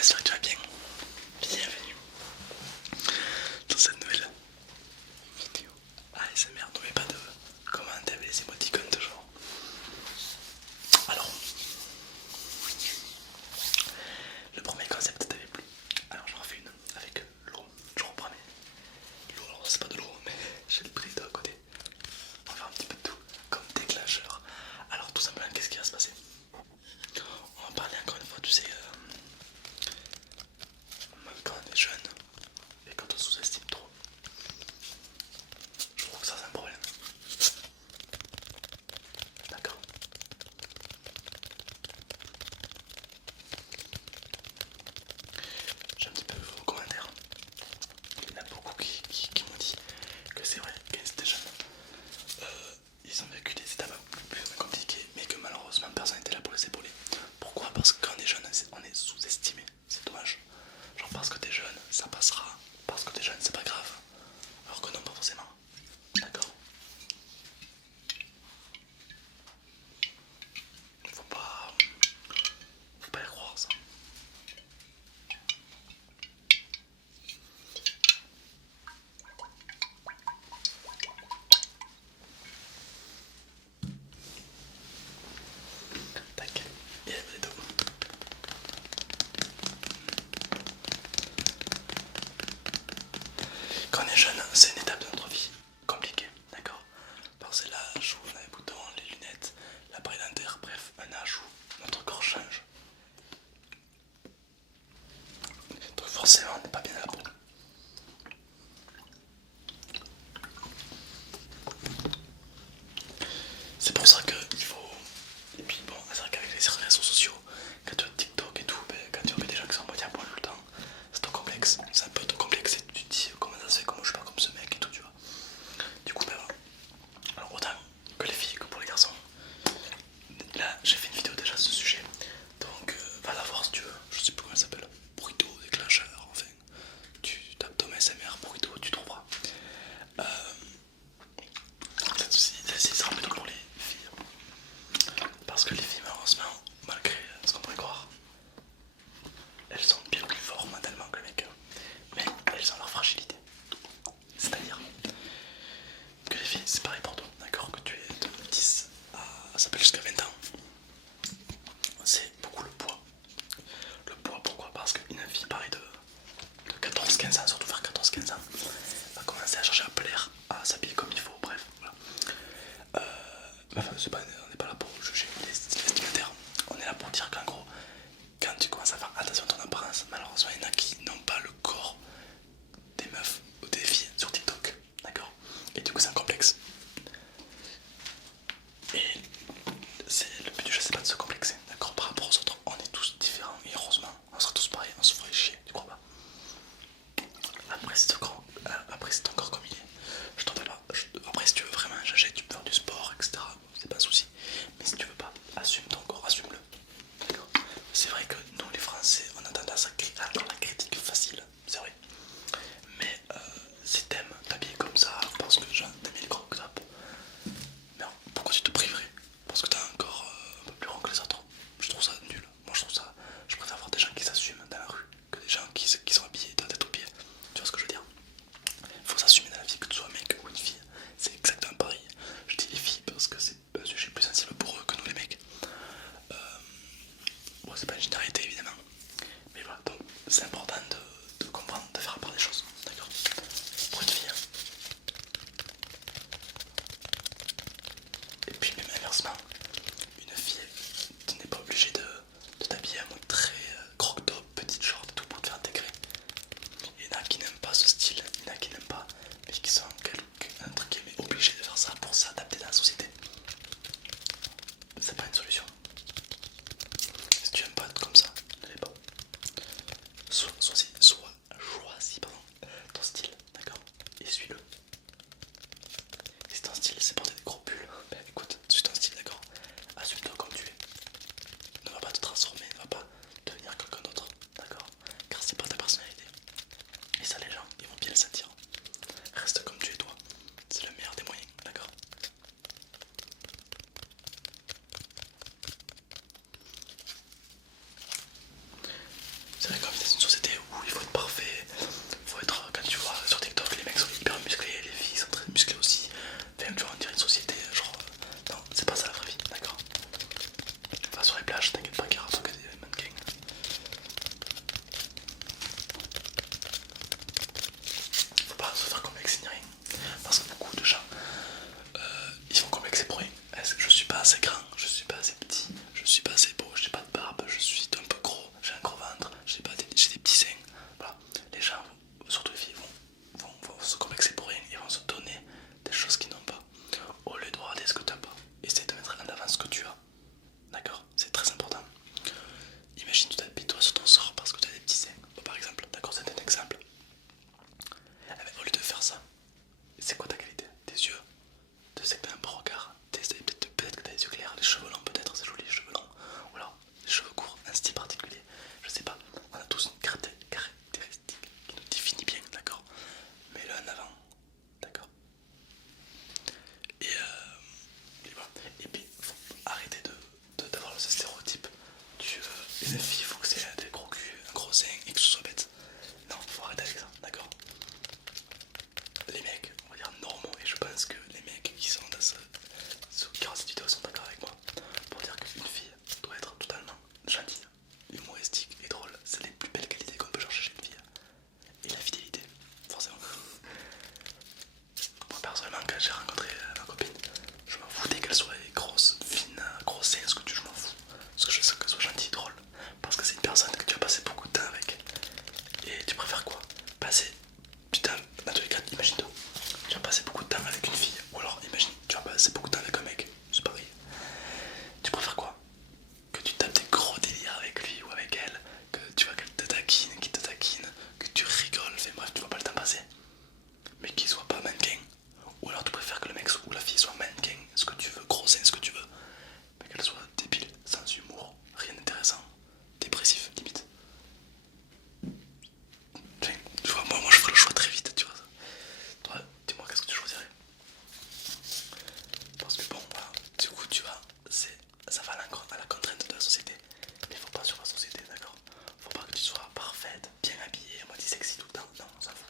j'espère que tu vas bien. Bienvenue dans cette nouvelle vidéo ASMR. N'oubliez pas de commenter avec les émoticônes toujours. Alors, le premier concept t'avait plu. Alors j'en refais une avec l'eau. Je reprends l'eau, alors c'est pas de l'eau, mais j'ai le prix de côté. On va faire un petit peu de tout comme déclencheur. Alors tout simplement, qu'est-ce qui va se passer? On va parler encore une fois, tu sais, quand on est jeune et quand on sous-estime trop. Je trouve que ça c'est un problème. D'accord? J'ai un petit peu vos commentaires. Il y en a beaucoup qui m'ont dit que c'est vrai, quand ils étaient jeunes, ils ont vécu des étapes plus compliquées, mais que malheureusement personne n'était là pour les épauler. Pourquoi? Parce que quand on est jeune, on est sous-estimé. C'est dommage. Genre parce que t'es jeune, ça passera. Parce que t'es jeune, c'est pas grave. Alors que non, pas forcément. D'accord? Faut pas, faut pas y croire ça. Tac. Et elle est tout. Quand on est jeune, c'est une étape de notre vie compliquée, d'accord? Parce que l'âge où on a les boutons, les lunettes, l'appareil dentaire, bref, un âge où notre corps change. Donc forcément, on n'est pas bien à la peau. C'est pour ça qu'il faut. Et puis bon, c'est vrai qu'avec les réseaux sociaux, quand tu as TikTok et tout, ben, quand tu vois des gens qui sont en moitié à poil tout le temps, c'est ton complexe. C'est un peu ton complexe et tu te dis comment ça se fait, comment je suis pas comme ce mec et tout, tu vois. Du coup, ben voilà. Alors autant que les filles que pour les garçons. Là, j'ai fait une vidéo déjà à ce sujet. Donc va la voir si tu veux. Je sais plus comment elle s'appelle. Burrito, déclencheur, enfin. Tu tapes Tom SMR, Burrito, tu trouveras. Euh, Celle-ci sera plutôt pour les filles. Parce que les filles, malheureusement, malgré ce qu'on pourrait croire, elles sont bien plus fortes mentalement que les mecs. Mais elles ont leur fragilité. C'est-à-dire que les filles, c'est pareil pour toi, d'accord? Que tu es de 10 à ça peut jusqu'à 20 ans. C'est beaucoup le poids. Le poids, pourquoi? Parce qu'une fille pareille de 14-15 ans, surtout vers 14-15 ans, va commencer à chercher à plaire, à s'habiller comme il faut, bref, voilà. Enfin, on n'est pas là pour juger les styles vestimentaires, on est là pour dire qu'en gros, quand tu commences à faire attention à ton apparence, malheureusement, il y en a qui n'ont pas le corps des meufs ou des filles sur TikTok, d'accord? Et du coup, c'est un complexe. Et le but du jeu, c'est pas de se complexer, d'accord? Par rapport aux autres, on est tous différents et heureusement, on sera tous pareils, on se ferait chier, tu crois pas? Après, c'est ton corps comme il est. Je t'en fais pas. Après, si tu veux vraiment changer, tu peux faire du sport, etc. C'est pas un souci. Mais si tu veux pas, assume ton corps, assume-le. D'accord? C'est vrai que nous, les Français, on a tendance à avoir la critique facile, c'est vrai. Mais si t'aimes t'habiller comme ça, parce que genre, t'aimes les crop top, mais pourquoi tu te priverais? Parce que t'as un corps un peu plus rond que les autres. Je trouve ça nul. Moi, je trouve ça. Je préfère voir des gens qui s'assument dans la rue que des gens qui sont habillés de la tête aux pieds. Tu vois ce que je veux dire? Faut s'assumer dans la vie, que tu sois un mec ou une fille. C'est exactement pareil. Je dis les filles parce que c'est un sujet plus sensible pour eux que nous les mecs. Bon, c'est pas une généralité évidemment. Mais voilà, donc c'est important de comprendre, de faire part des choses. D'accord? Pour une fille. Hein. Et puis même inversement, une fille, tu n'es pas obligé de t'habiller en mode très croc-top, petite short et tout pour te faire intégrer. Il y en a qui n'aiment pas ce style, il y en a qui n'aiment pas, mais qui sont entre guillemets obligés de faire ça pour s'adapter dans la société. C'est pas une solution. Si tu aimes pas être comme ça, ne l'est pas. Sois-y, Une fille, faut que c'est des gros culs, un gros sein et que ce soit bête. Non, faut arrêter avec ça, d'accord? Les mecs, on va dire normaux, et je pense que les mecs qui sont dans qui regardent cette vidéo sont d'accord avec moi pour dire qu'une fille doit être totalement gentille, humoristique et drôle. C'est les plus belles qualités qu'on peut chercher chez une fille. Et la fidélité, forcément. Moi personnellement, quand j'ai rencontré ma copine, je m'en foutais qu'elle soit grosse, fine, grosse seins, ce que tu veux, je m'en fous. Parce que je sais qu'elle soit gentille, drôle. Parce que c'est une personne que tu vas passer beaucoup de temps avec. Et tu préfères quoi? Passer, putain, dans tous les cas, imagine-toi, tu vas passer beaucoup de temps avec une fille. Ou alors, imagine, tu vas passer beaucoup de temps avec un mec, c'est pareil. Tu préfères quoi? Que tu tapes des gros délires avec lui ou avec elle, que tu vois qu'elle te taquine, qu'il te taquine, que tu rigoles, enfin bref, tu vois pas le temps passer, mais qu'il soit pas mannequin. Ou alors tu préfères que le mec ou la fille soit mannequin, ce que tu veux, gros sein, ce que tu veux, mais qu'elle soit débile, sans humour, rien d'intéressant, dépressif limite. Enfin, tu vois, moi je ferais le choix très vite, tu vois. Toi, dis-moi qu'est-ce que tu choisirais? Parce que bon, voilà, du coup tu vois, ça va à la contrainte de la société, mais faut pas sur la société, d'accord? Faut pas que tu sois parfaite, bien habillée, mode sexy tout le temps, non, on s'en fout.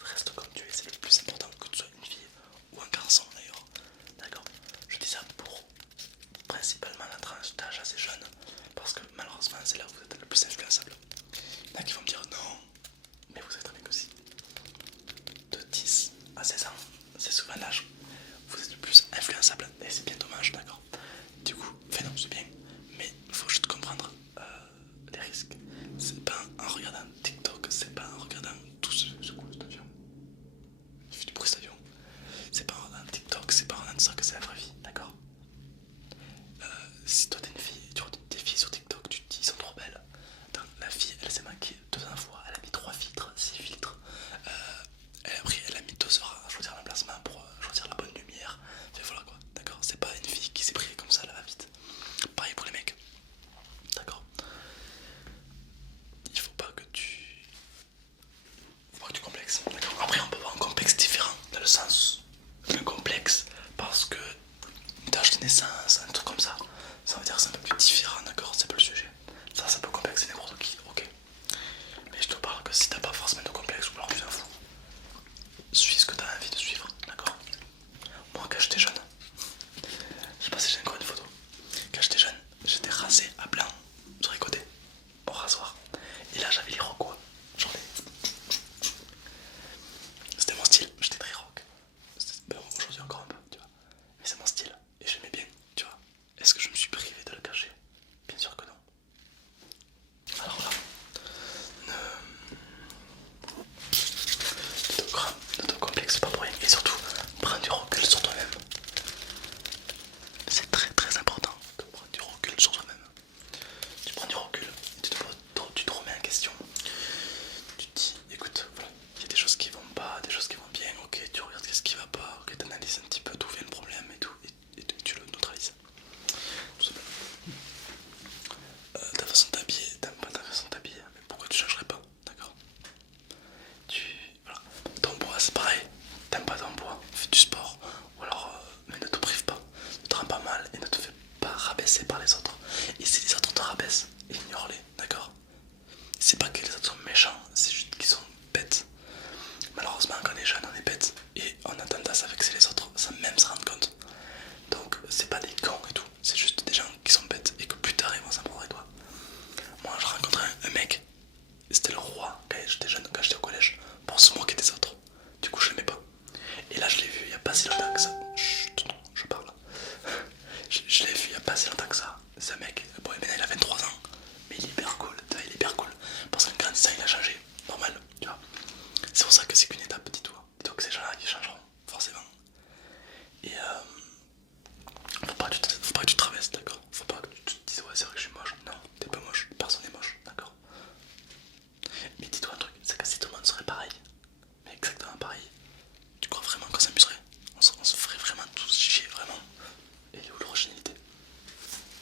Reste comme tu es, c'est le plus important, que tu sois une fille ou un garçon d'ailleurs, d'accord? Je dis ça pour principalement la tranche d'âge assez jeune, parce que malheureusement c'est là où vous êtes le plus influençable. Il y en a qui vont me dire non, mais vous êtes très bien que si. De 10 à 16 ans, c'est souvent l'âge où vous êtes le plus influençable, et c'est bien dommage, d'accord? Du coup, enfin non, c'est bien, mais il faut juste comprendre les risques. C'est pas en regardant TikTok, c'est pas en regardant tout ce coup d'avion. Il fait du bruit cet avion. C'est pas en regardant TikTok, c'est pas en regardant ça que c'est la vraie vie, d'accord? Si toi t'es une fille, tu regardes des filles sur TikTok, tu te dis ils sont trop belles. Donc, la fille, elle s'est maquillée 200 fois, elle a mis 3 filtres, 6 filtres. Elle a mis 2 heures à choisir l'emplacement pour choisir la bonne lumière. Enfin voilà quoi, d'accord? C'est pas une fille qui s'est privée comme ça, elle va vite. Pareil pour les mecs, d'accord? Il faut pas que tu complexes, d'accord? Après, on peut avoir un complexe différent, dans le sens, un complexe, parce que une tâche de naissance, un truc comme ça veut dire que c'est un peu plus différent, d'accord? C'est pas le sujet. Ça peut complexer n'importe qui, ok? Mais je te parle que si t'as pas forcément de complexe ou alors tu t'en fous, suis ce que t'as envie de suivre, d'accord? Moi, quand j'étais jeune, je sais pas si j'ai encore une photo. Quand j'étais jeune, j'étais rasé à blanc sur les côtés, au rasoir. Et là, j'avais les rocs, j'en ai. C'était mon style, j'étais très rock. Aujourd'hui encore un peu, tu vois. Mais c'est mon style et j'aimais bien, tu vois. Est-ce que je me suis privé de le cacher? Bien sûr que non. Alors là, ne te complexe pas pour rien et surtout, prends du recul sur toi-même. C'est très très important de prendre du recul sur soi-même. Tu prends du recul, tu te remets en question. Tu te dis, écoute, voilà, il y a des choses qui vont pas, des choses qui vont bien, ok, tu regardes ce qui va pas, ok, t'analyses un petit peu d'où vient le problème et tout, et tu le neutralises. Tout simplement. Ta façon de t'habiller, t'aimes pas ta façon de t'habiller, mais pourquoi tu changerais pas, d'accord? Tu. Voilà. Ton poids, c'est pareil, t'aimes pas ton poids, fais du sport, ou alors, mais ne te prive pas, ne te rends pas mal et ne te fais pas rabaisser par les autres. Et si les autres te rabaissent, ignore-les, d'accord? C'est pas que les autres sont méchants, c'est juste qu'ils sont bêtes. Malheureusement, quand on est jeune, on est bête et on a tendance à vexer les autres sans même se rendre compte. Donc, c'est pas des cons et tout, c'est juste des gens qui sont bêtes et que plus tard ils vont s'en prendre avec toi. Moi, je rencontrais un mec, c'était le roi quand j'étais jeune, quand j'étais au collège, pour se moquer des autres. Du coup, je l'aimais pas. Et là, je l'ai vu il y a pas si longtemps que ça. Chut, non, je parle. Je l'ai vu il y a pas si longtemps que ça. C'est un mec, bon, maintenant il a 23 ans, mais il est hyper cool, il est hyper cool. Parce qu'en grandissant, il a changé, normal, tu vois. C'est pour ça que c'est qu'une étape, dis-toi. Dis-toi que ces gens-là qui changeront, forcément. Et faut pas que tu te travestes, d'accord? Faut pas que tu te dises, ouais, c'est vrai que je suis moche. Non, t'es pas moche, personne n'est moche, d'accord? Mais dis-toi un truc, c'est que si tout le monde serait pareil, mais exactement pareil, tu crois vraiment qu'on s'amuserait? On se ferait vraiment tous chier, vraiment. Et où l'originalité?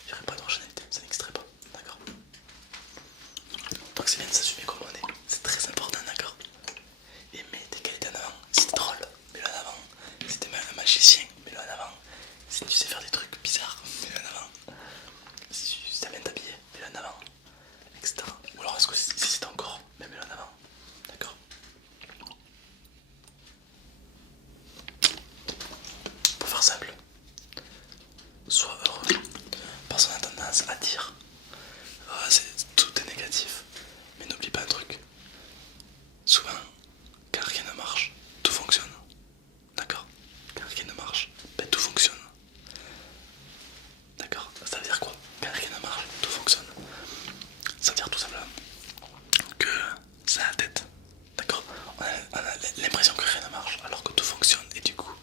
Il n'y aurait pas d'originalité, ça n'existerait pas, d'accord? Donc c'est bien de s'assumer comme on est, c'est très important, d'accord? Et mets tes qualités en avant, si t'es drôle, mets-le en avant. Si t'es un magicien, mets-le en avant. Si tu sais faire des trucs bizarres, mets-le en avant. Si t'aimes bien t'habiller, mets-le en avant. Ça veut dire tout simplement que c'est la tête, d'accord? On a l'impression que rien ne marche alors que tout fonctionne et du coup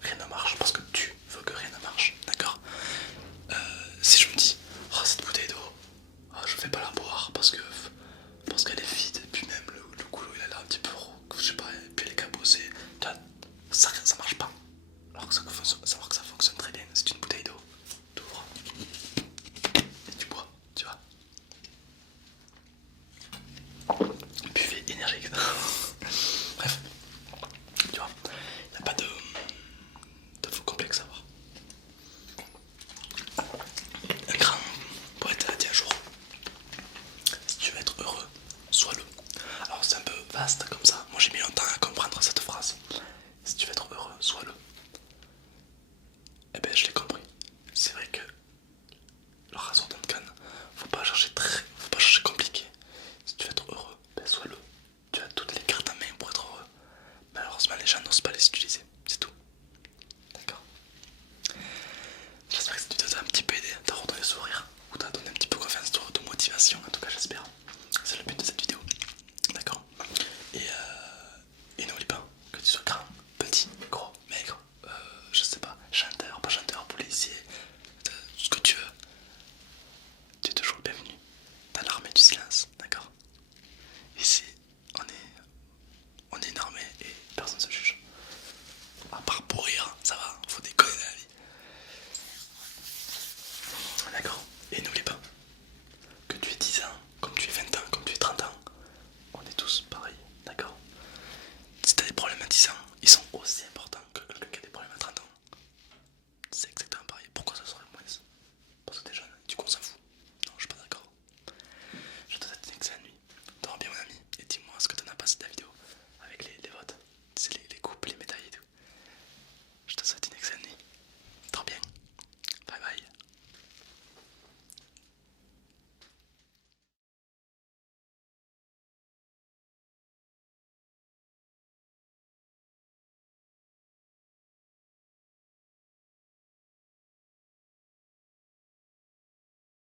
rien ne marche parce que tu veux que rien ne marche, d'accord? Si je me dis, oh cette bouteille d'eau, oh, je vais pas la boire parce qu'elle est vide et puis même le goulot il a l'air un petit peu roux, je sais pas, et puis elle est cabossée, ça marche pas. Alors que ça fonctionne très bien, c'est une bouteille d'eau, t'ouvres et tu bois, tu vois. Buffet énergique. Bref, tu vois, il n'y a pas de faux complexe à avoir. Un grand poète a dit un jour, si tu veux être heureux, sois-le. Alors c'est un peu vaste comme ça,